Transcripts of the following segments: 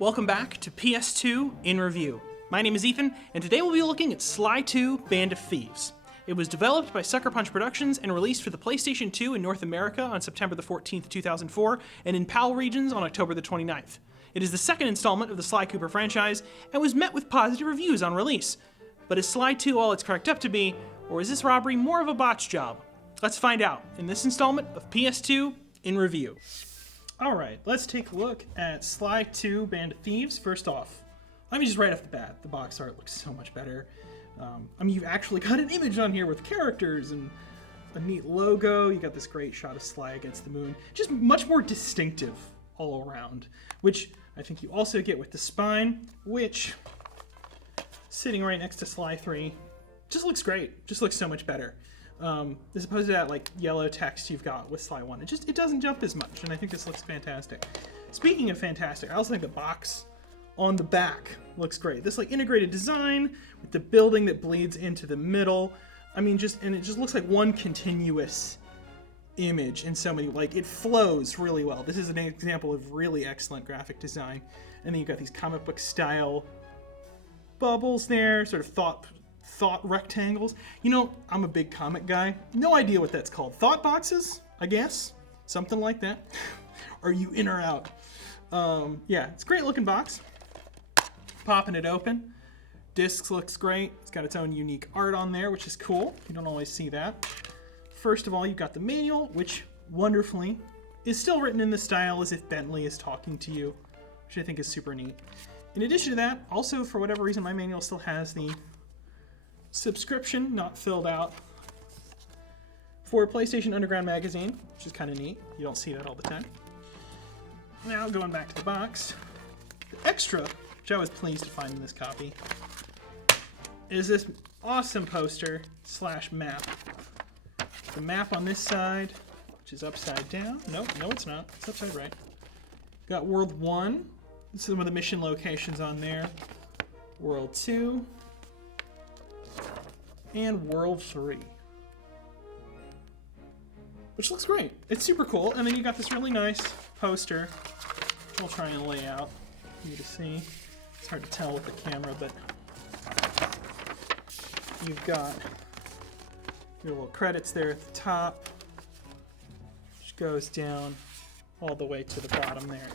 Welcome back to PS2 in Review. My name is Ethan, and today we'll be looking at Sly 2 Band of Thieves. It was developed by Sucker Punch Productions and released for the PlayStation 2 in North America on September the 14th, 2004, and in PAL regions on October the 29th. It is the second installment of the Sly Cooper franchise, and was met with positive reviews on release. But is Sly 2 all it's cracked up to be, or is this robbery more of a botch job? Let's find out in this installment of PS2 in Review. Alright, let's take a look at Sly 2 Band of Thieves. First off, let me just right off the bat, the box art looks so much better. You've actually got an image on here with characters and a neat logo. You got this great shot of Sly against the moon. Just much more distinctive all around, which I think you also get with the spine, which, sitting right next to Sly 3, just looks great. Just looks so much better. As opposed to that like yellow text you've got with Sly 1. It doesn't jump as much, and I think this looks fantastic. Speaking of fantastic, I also think the box on the back looks great. This like integrated design with the building that bleeds into the middle. And it just looks like one continuous image in so many, like it flows really well. This is an example of really excellent graphic design. And then you've got these comic book style bubbles there, sort of thought rectangles. You know, I'm a big comic guy. No idea what that's called. Thought boxes, I guess. Something like that. Are you in or out? Yeah, it's a great looking box. Popping it open. Disc looks great. It's got its own unique art on there, which is cool. You don't always see that. First of all, you've got the manual, which wonderfully is still written in the style as if Bentley is talking to you, which I think is super neat. In addition to that, also for whatever reason, my manual still has the subscription not filled out for PlayStation Underground magazine, which is kind of neat. You don't see that all the time. Now going back to the box, the extra, which I was pleased to find in this copy, is this awesome poster / map. The map on this side, which is upside down. No, it's not. It's upside right. Got World 1. This is some of the mission locations on there. World 2. And World 3. Which looks great. It's super cool. And then you got this really nice poster. We'll try and lay out for you to see. It's hard to tell with the camera, but you've got your little credits there at the top, which goes down all the way to the bottom there.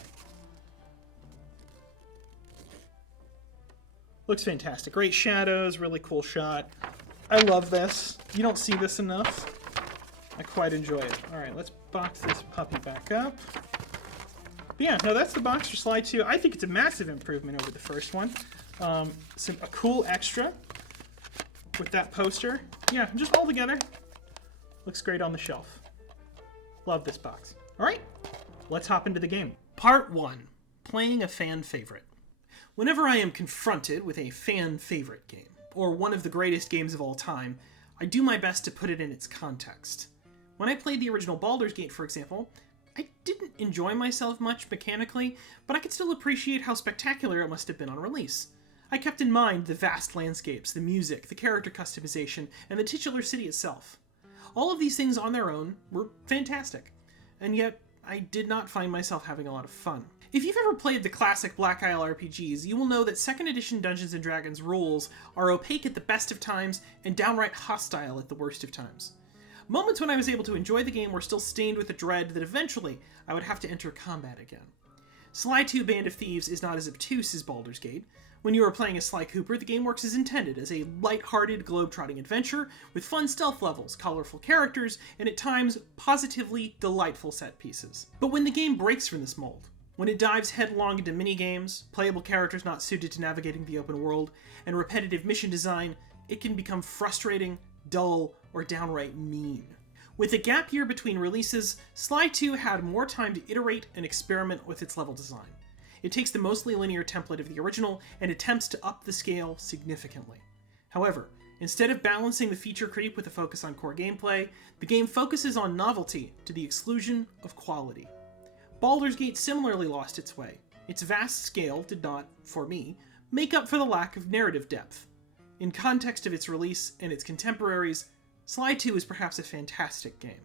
Looks fantastic. Great shadows, really cool shot. I love this. You don't see this enough. I quite enjoy it. Alright, let's box this puppy back up. But yeah, no, that's the box for Sly 2. I think it's a massive improvement over the first one. A cool extra with that poster. Yeah, just all together. Looks great on the shelf. Love this box. Alright, let's hop into the game. Part 1. Playing a fan favorite. Whenever I am confronted with a fan favorite game, or one of the greatest games of all time, I do my best to put it in its context. When I played the original Baldur's Gate, for example, I didn't enjoy myself much mechanically, but I could still appreciate how spectacular it must have been on release. I kept in mind the vast landscapes, the music, the character customization, and the titular city itself. All of these things on their own were fantastic, and yet I did not find myself having a lot of fun. If you've ever played the classic Black Isle RPGs, you will know that 2nd edition Dungeons & Dragons rules are opaque at the best of times and downright hostile at the worst of times. Moments when I was able to enjoy the game were still stained with the dread that eventually I would have to enter combat again. Sly 2 Band of Thieves is not as obtuse as Baldur's Gate. When you are playing as Sly Cooper, the game works as intended, as a light-hearted, globe-trotting adventure with fun stealth levels, colorful characters, and at times, positively delightful set pieces. But when the game breaks from this mold, when it dives headlong into minigames, playable characters not suited to navigating the open world, and repetitive mission design, it can become frustrating, dull, or downright mean. With a gap year between releases, Sly 2 had more time to iterate and experiment with its level design. It takes the mostly linear template of the original and attempts to up the scale significantly. However, instead of balancing the feature creep with a focus on core gameplay, the game focuses on novelty to the exclusion of quality. Baldur's Gate similarly lost its way. Its vast scale did not, for me, make up for the lack of narrative depth. In context of its release and its contemporaries, Sly 2 is perhaps a fantastic game.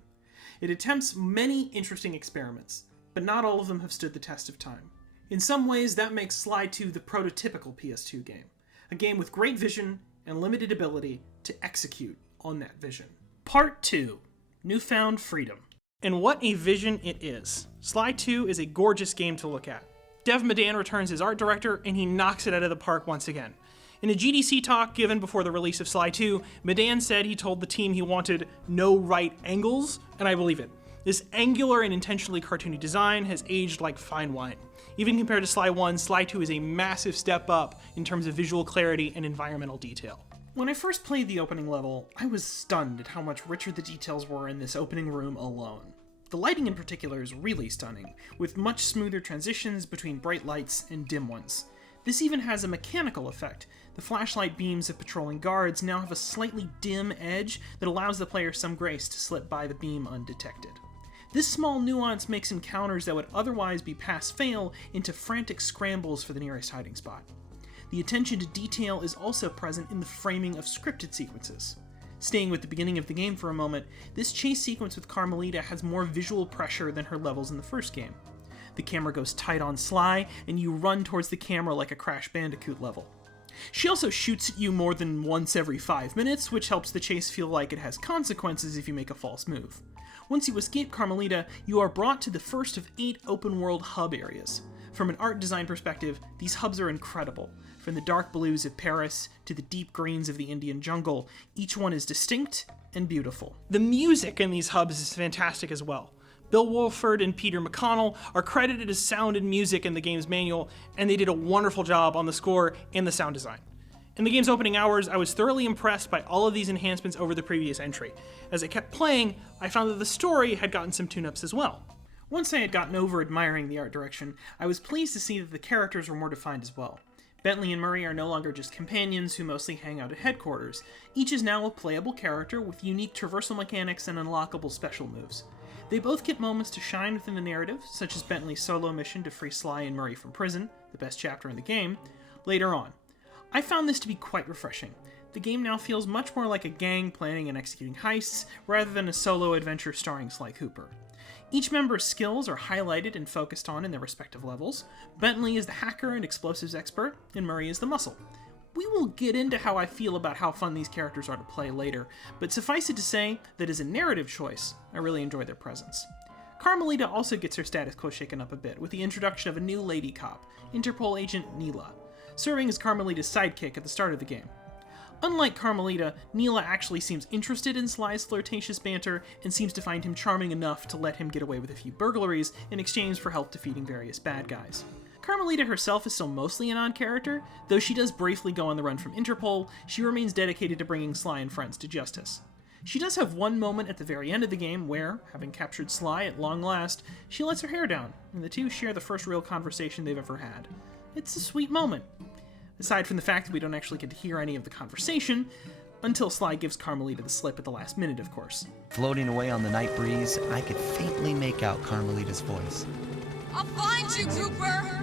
It attempts many interesting experiments, but not all of them have stood the test of time. In some ways, that makes Sly 2 the prototypical PS2 game. A game with great vision and limited ability to execute on that vision. Part 2. Newfound Freedom. And what a vision it is. Sly 2 is a gorgeous game to look at. Dev Madan returns as art director, and he knocks it out of the park once again. In a GDC talk given before the release of Sly 2, Madan said he told the team he wanted no right angles, and I believe it. This angular and intentionally cartoony design has aged like fine wine. Even compared to Sly 1, Sly 2 is a massive step up in terms of visual clarity and environmental detail. When I first played the opening level, I was stunned at how much richer the details were in this opening room alone. The lighting in particular is really stunning, with much smoother transitions between bright lights and dim ones. This even has a mechanical effect. The flashlight beams of patrolling guards now have a slightly dim edge that allows the player some grace to slip by the beam undetected. This small nuance makes encounters that would otherwise be pass-fail into frantic scrambles for the nearest hiding spot. The attention to detail is also present in the framing of scripted sequences. Staying with the beginning of the game for a moment, this chase sequence with Carmelita has more visual pressure than her levels in the first game. The camera goes tight on Sly, and you run towards the camera like a Crash Bandicoot level. She also shoots at you more than once every 5 minutes, which helps the chase feel like it has consequences if you make a false move. Once you escape Carmelita, you are brought to the first of 8 open-world hub areas. From an art design perspective, these hubs are incredible. From the dark blues of Paris to the deep greens of the Indian jungle, each one is distinct and beautiful. The music in these hubs is fantastic as well. Bill Wolford and Peter McConnell are credited as sound and music in the game's manual, and they did a wonderful job on the score and the sound design. In the game's opening hours, I was thoroughly impressed by all of these enhancements over the previous entry. As I kept playing, I found that the story had gotten some tune-ups as well. Once I had gotten over admiring the art direction, I was pleased to see that the characters were more defined as well. Bentley and Murray are no longer just companions who mostly hang out at headquarters. Each is now a playable character with unique traversal mechanics and unlockable special moves. They both get moments to shine within the narrative, such as Bentley's solo mission to free Sly and Murray from prison, the best chapter in the game, later on. I found this to be quite refreshing. The game now feels much more like a gang planning and executing heists, rather than a solo adventure starring Sly Cooper. Each member's skills are highlighted and focused on in their respective levels. Bentley is the hacker and explosives expert, and Murray is the muscle. We will get into how I feel about how fun these characters are to play later, but suffice it to say that as a narrative choice, I really enjoy their presence. Carmelita also gets her status quo shaken up a bit with the introduction of a new lady cop, Interpol agent Neela, serving as Carmelita's sidekick at the start of the game. Unlike Carmelita, Neela actually seems interested in Sly's flirtatious banter and seems to find him charming enough to let him get away with a few burglaries in exchange for help defeating various bad guys. Carmelita herself is still mostly a non-character, though she does briefly go on the run from Interpol. She remains dedicated to bringing Sly and friends to justice. She does have one moment at the very end of the game where, having captured Sly at long last, she lets her hair down, and the two share the first real conversation they've ever had. It's a sweet moment. Aside from the fact that we don't actually get to hear any of the conversation, until Sly gives Carmelita the slip at the last minute, of course. Floating away on the night breeze, I could faintly make out Carmelita's voice. I'll find you, Cooper!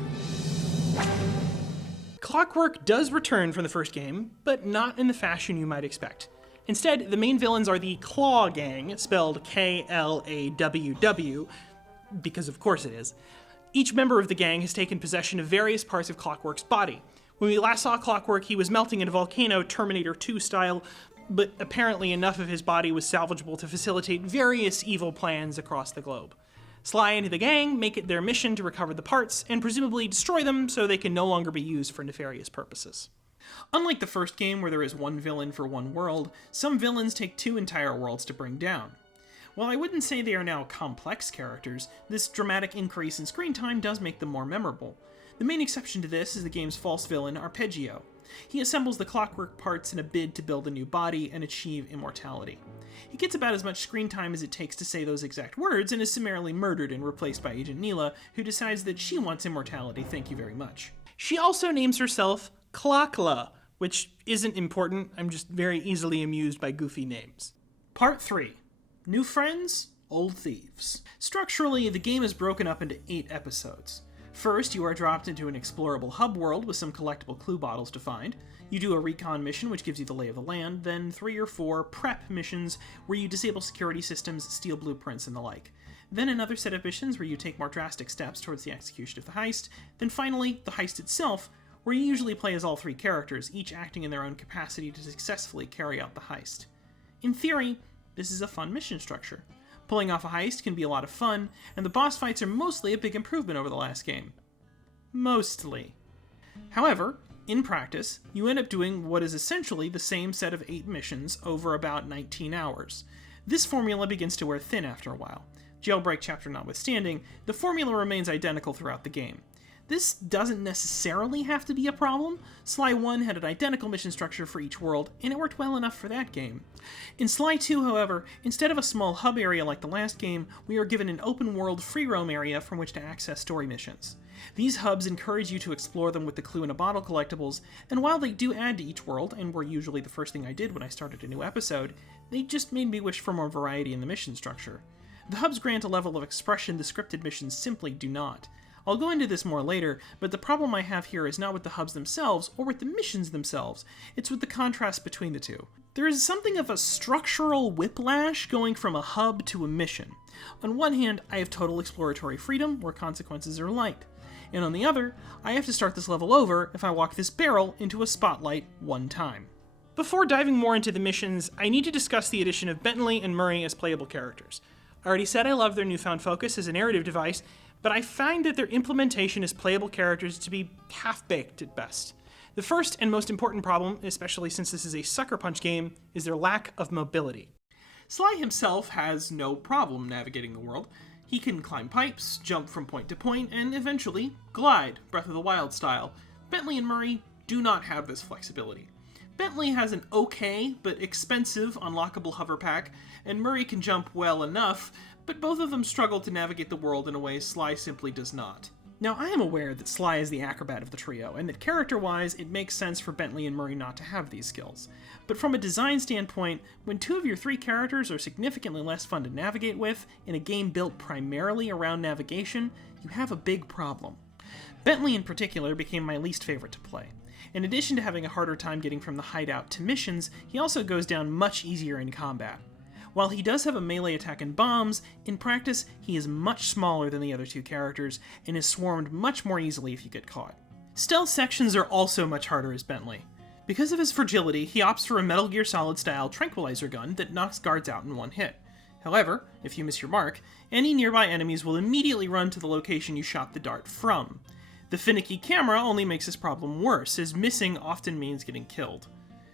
Clockwork does return from the first game, but not in the fashion you might expect. Instead, the main villains are the Claw Gang, spelled K-L-A-W-W, because of course it is. Each member of the gang has taken possession of various parts of Clockwork's body. When we last saw Clockwork, he was melting in a volcano, Terminator 2 style, but apparently enough of his body was salvageable to facilitate various evil plans across the globe. Sly and the gang make it their mission to recover the parts, and presumably destroy them so they can no longer be used for nefarious purposes. Unlike the first game where there is one villain for one world, some villains take 2 entire worlds to bring down. While I wouldn't say they are now complex characters, this dramatic increase in screen time does make them more memorable. The main exception to this is the game's false villain, Arpeggio. He assembles the Clockwork parts in a bid to build a new body and achieve immortality. He gets about as much screen time as it takes to say those exact words and is summarily murdered and replaced by Agent Neela, who decides that she wants immortality, thank you very much. She also names herself Clockla, which isn't important, I'm just very easily amused by goofy names. Part 3. New Friends, Old Thieves. Structurally, the game is broken up into 8 episodes. First, you are dropped into an explorable hub world with some collectible clue bottles to find. You do a recon mission which gives you the lay of the land, then 3 or 4 prep missions where you disable security systems, steal blueprints, and the like. then another set of missions where you take more drastic steps towards the execution of the heist, then finally, the heist itself, where you usually play as all three characters, each acting in their own capacity to successfully carry out the heist. In theory, this is a fun mission structure. Pulling off a heist can be a lot of fun, and the boss fights are mostly a big improvement over the last game. Mostly. However, in practice, you end up doing what is essentially the same set of 8 missions over about 19 hours. This formula begins to wear thin after a while. Jailbreak chapter notwithstanding, the formula remains identical throughout the game. This doesn't necessarily have to be a problem. Sly 1 had an identical mission structure for each world, and it worked well enough for that game. In Sly 2, however, instead of a small hub area like the last game, we are given an open-world free roam area from which to access story missions. These hubs encourage you to explore them with the Clue in a Bottle collectibles, and while they do add to each world, and were usually the first thing I did when I started a new episode, they just made me wish for more variety in the mission structure. The hubs grant a level of expression the scripted missions simply do not. I'll go into this more later, but the problem I have here is not with the hubs themselves or with the missions themselves, it's with the contrast between the two. There is something of a structural whiplash going from a hub to a mission. On one hand, I have total exploratory freedom where consequences are light, and on the other, I have to start this level over if I walk this barrel into a spotlight one time. Before diving more into the missions, I need to discuss the addition of Bentley and Murray as playable characters. I already said I love their newfound focus as a narrative device, but I find that their implementation as playable characters to be half-baked at best. The first and most important problem, especially since this is a Sucker Punch game, is their lack of mobility. Sly himself has no problem navigating the world. He can climb pipes, jump from point to point, and eventually glide, Breath of the Wild style. Bentley and Murray do not have this flexibility. Bentley has an okay, but expensive unlockable hover pack, and Murray can jump well enough, but both of them struggle to navigate the world in a way Sly simply does not. Now, I am aware that Sly is the acrobat of the trio, and that character-wise, it makes sense for Bentley and Murray not to have these skills. But from a design standpoint, when 2 of your 3 characters are significantly less fun to navigate with, in a game built primarily around navigation, you have a big problem. Bentley in particular became my least favorite to play. In addition to having a harder time getting from the hideout to missions, he also goes down much easier in combat. While he does have a melee attack and bombs, in practice he is much smaller than the other 2 characters, and is swarmed much more easily if you get caught. Stealth sections are also much harder as Bentley. Because of his fragility, he opts for a Metal Gear Solid style tranquilizer gun that knocks guards out in one hit. However, if you miss your mark, any nearby enemies will immediately run to the location you shot the dart from. The finicky camera only makes this problem worse, as missing often means getting killed.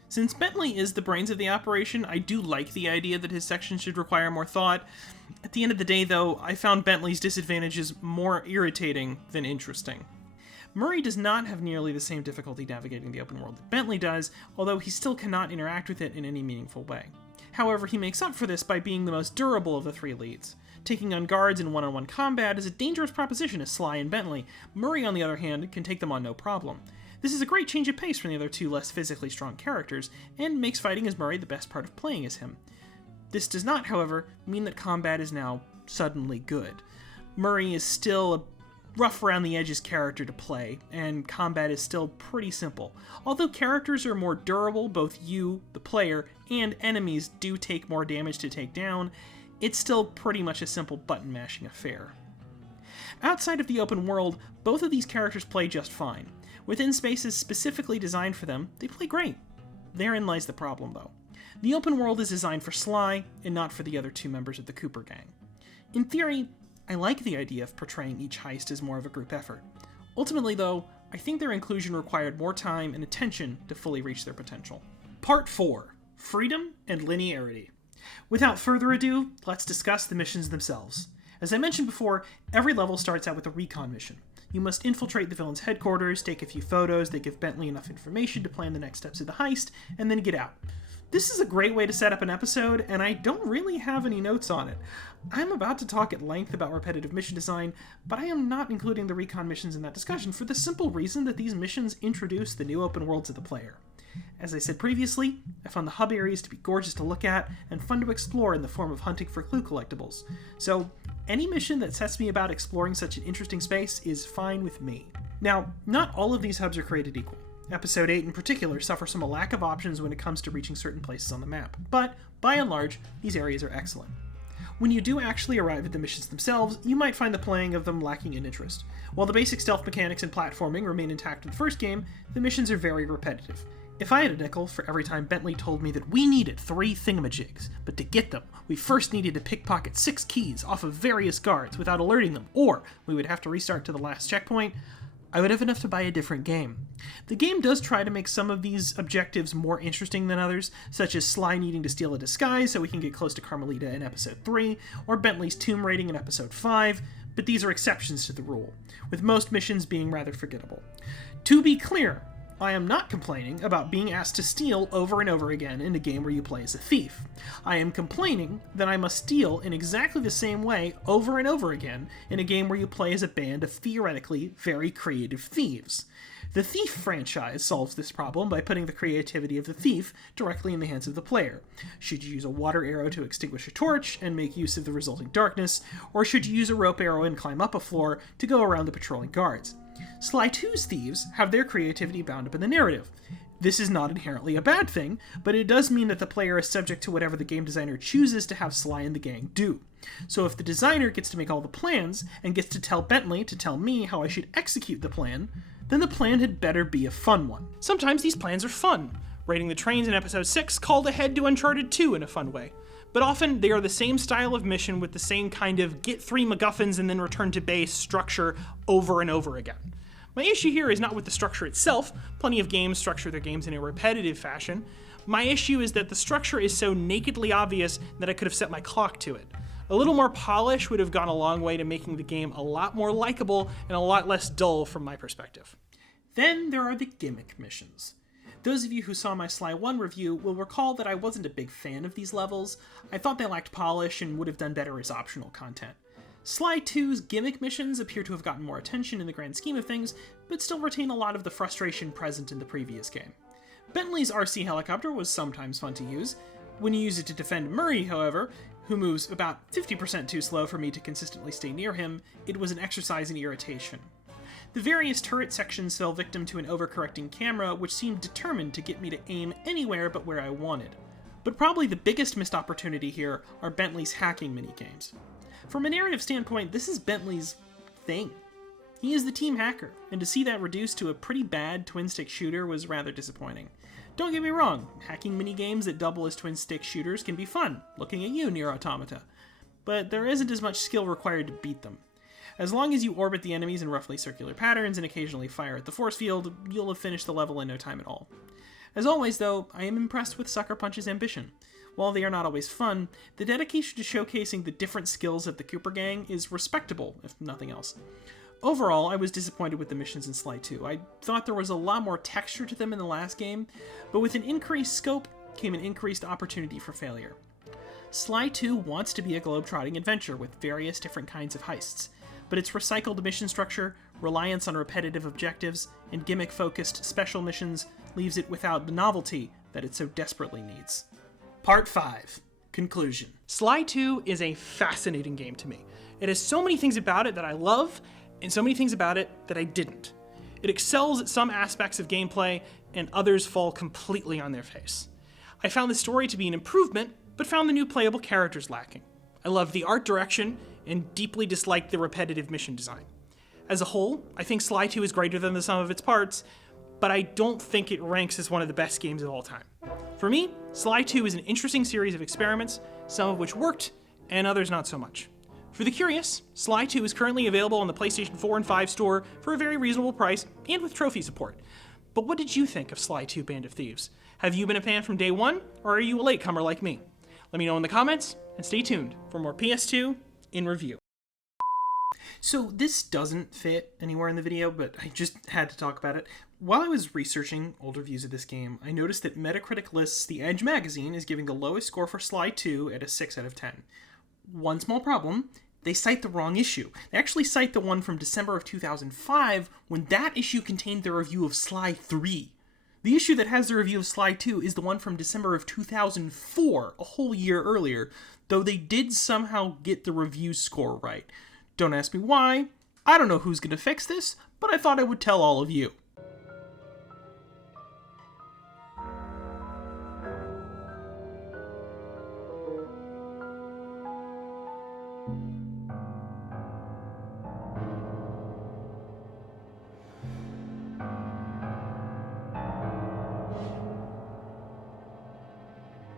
Since Bentley is the brains of the operation, I do like the idea that his section should require more thought. At the end of the day, though, I found Bentley's disadvantages more irritating than interesting. Murray does not have nearly the same difficulty navigating the open world that Bentley does, although he still cannot interact with it in any meaningful way. However, he makes up for this by being the most durable of the 3 leads. Taking on guards in one-on-one combat is a dangerous proposition as Sly and Bentley. Murray, on the other hand, can take them on no problem. This is a great change of pace from the other 2 less physically strong characters, and makes fighting as Murray the best part of playing as him. This does not, however, mean that combat is now suddenly good. Murray is still a rough around the edges character to play, and combat is still pretty simple. Although characters are more durable, both you, the player, and enemies do take more damage to take down, it's still pretty much a simple button-mashing affair. Outside of the open world, both of these characters play just fine. Within spaces specifically designed for them, they play great. Therein lies the problem, though. The open world is designed for Sly, and not for the other 2 members of the Cooper gang. In theory, I like the idea of portraying each heist as more of a group effort. Ultimately, though, I think their inclusion required more time and attention to fully reach their potential. Part 4. Freedom and Linearity. Without further ado, let's discuss the missions themselves. As I mentioned before, every level starts out with a recon mission. You must infiltrate the villain's headquarters, take a few photos that give Bentley enough information to plan the next steps of the heist, and then get out. This is a great way to set up an episode, and I don't really have any notes on it. I'm about to talk at length about repetitive mission design, but I am not including the recon missions in that discussion for the simple reason that these missions introduce the new open world to the player. As I said previously, I found the hub areas to be gorgeous to look at and fun to explore in the form of hunting for clue collectibles. So, any mission that sets me about exploring such an interesting space is fine with me. Now, not all of these hubs are created equal. Episode 8 in particular suffers from a lack of options when it comes to reaching certain places on the map, but by and large, these areas are excellent. When you do actually arrive at the missions themselves, you might find the playing of them lacking in interest. While the basic stealth mechanics and platforming remain intact in the first game, the missions are very repetitive. If I had a nickel for every time Bentley told me that we needed 3 thingamajigs, but to get them, we first needed to pickpocket 6 keys off of various guards without alerting them, or we would have to restart to the last checkpoint, I would have enough to buy a different game. The game does try to make some of these objectives more interesting than others, such as Sly needing to steal a disguise so we can get close to Carmelita in Episode 3, or Bentley's tomb raiding in Episode 5, but these are exceptions to the rule, with most missions being rather forgettable. To be clear, I am not complaining about being asked to steal over and over again in a game where you play as a thief. I am complaining that I must steal in exactly the same way over and over again in a game where you play as a band of theoretically very creative thieves. The Thief franchise solves this problem by putting the creativity of the thief directly in the hands of the player. Should you use a water arrow to extinguish a torch and make use of the resulting darkness, or should you use a rope arrow and climb up a floor to go around the patrolling guards? Sly 2's thieves have their creativity bound up in the narrative. This is not inherently a bad thing, but it does mean that the player is subject to whatever the game designer chooses to have Sly and the gang do. So if the designer gets to make all the plans, and gets to tell Bentley to tell me how I should execute the plan, then the plan had better be a fun one. Sometimes these plans are fun. Raiding the trains in Episode 6 called ahead to Uncharted 2 in a fun way. But often they are the same style of mission with the same kind of get 3 MacGuffins and then return to base structure over and over again. My issue here is not with the structure itself. Plenty of games structure their games in a repetitive fashion. My issue is that the structure is so nakedly obvious that I could have set my clock to it. A little more polish would have gone a long way to making the game a lot more likable and a lot less dull from my perspective. Then there are the gimmick missions. Those of you who saw my Sly 1 review will recall that I wasn't a big fan of these levels. I thought they lacked polish and would have done better as optional content. Sly 2's gimmick missions appear to have gotten more attention in the grand scheme of things, but still retain a lot of the frustration present in the previous game. Bentley's RC helicopter was sometimes fun to use. When you use it to defend Murray, however, who moves about 50% too slow for me to consistently stay near him, it was an exercise in irritation. The various turret sections fell victim to an overcorrecting camera, which seemed determined to get me to aim anywhere but where I wanted. But probably the biggest missed opportunity here are Bentley's hacking minigames. From a narrative standpoint, this is Bentley's thing. He is the team hacker, and to see that reduced to a pretty bad twin-stick shooter was rather disappointing. Don't get me wrong, hacking minigames that double as twin-stick shooters can be fun, looking at you, Nier Automata. But there isn't as much skill required to beat them. As long as you orbit the enemies in roughly circular patterns and occasionally fire at the force field, you'll have finished the level in no time at all. As always, though, I am impressed with Sucker Punch's ambition. While they are not always fun, the dedication to showcasing the different skills of the Cooper Gang is respectable, if nothing else. Overall, I was disappointed with the missions in Sly 2. I thought there was a lot more texture to them in the last game, but with an increased scope came an increased opportunity for failure. Sly 2 wants to be a globe-trotting adventure with various different kinds of heists, but its recycled mission structure, reliance on repetitive objectives, and gimmick-focused special missions leaves it without the novelty that it so desperately needs. Part 5. Conclusion. Sly 2 is a fascinating game to me. It has so many things about it that I love, and so many things about it that I didn't. It excels at some aspects of gameplay, and others fall completely on their face. I found the story to be an improvement, but found the new playable characters lacking. I loved the art direction, and deeply disliked the repetitive mission design. As a whole, I think Sly 2 is greater than the sum of its parts, but I don't think it ranks as one of the best games of all time. For me, Sly 2 is an interesting series of experiments, some of which worked, and others not so much. For the curious, Sly 2 is currently available on the PlayStation 4 and 5 store for a very reasonable price, and with trophy support. But what did you think of Sly 2 Band of Thieves? Have you been a fan from day one, or are you a latecomer like me? Let me know in the comments, and stay tuned for more PS2 in review. So this doesn't fit anywhere in the video, but I just had to talk about it. While I was researching older reviews of this game, I noticed that Metacritic lists The Edge magazine as giving the lowest score for Sly 2 at a 6 out of 10. One small problem, they cite the wrong issue. They actually cite the one from December of 2005, when that issue contained the review of Sly 3. The issue that has the review of Sly 2 is the one from December of 2004, a whole year earlier, though they did somehow get the review score right. Don't ask me why. I don't know who's going to fix this, but I thought I would tell all of you.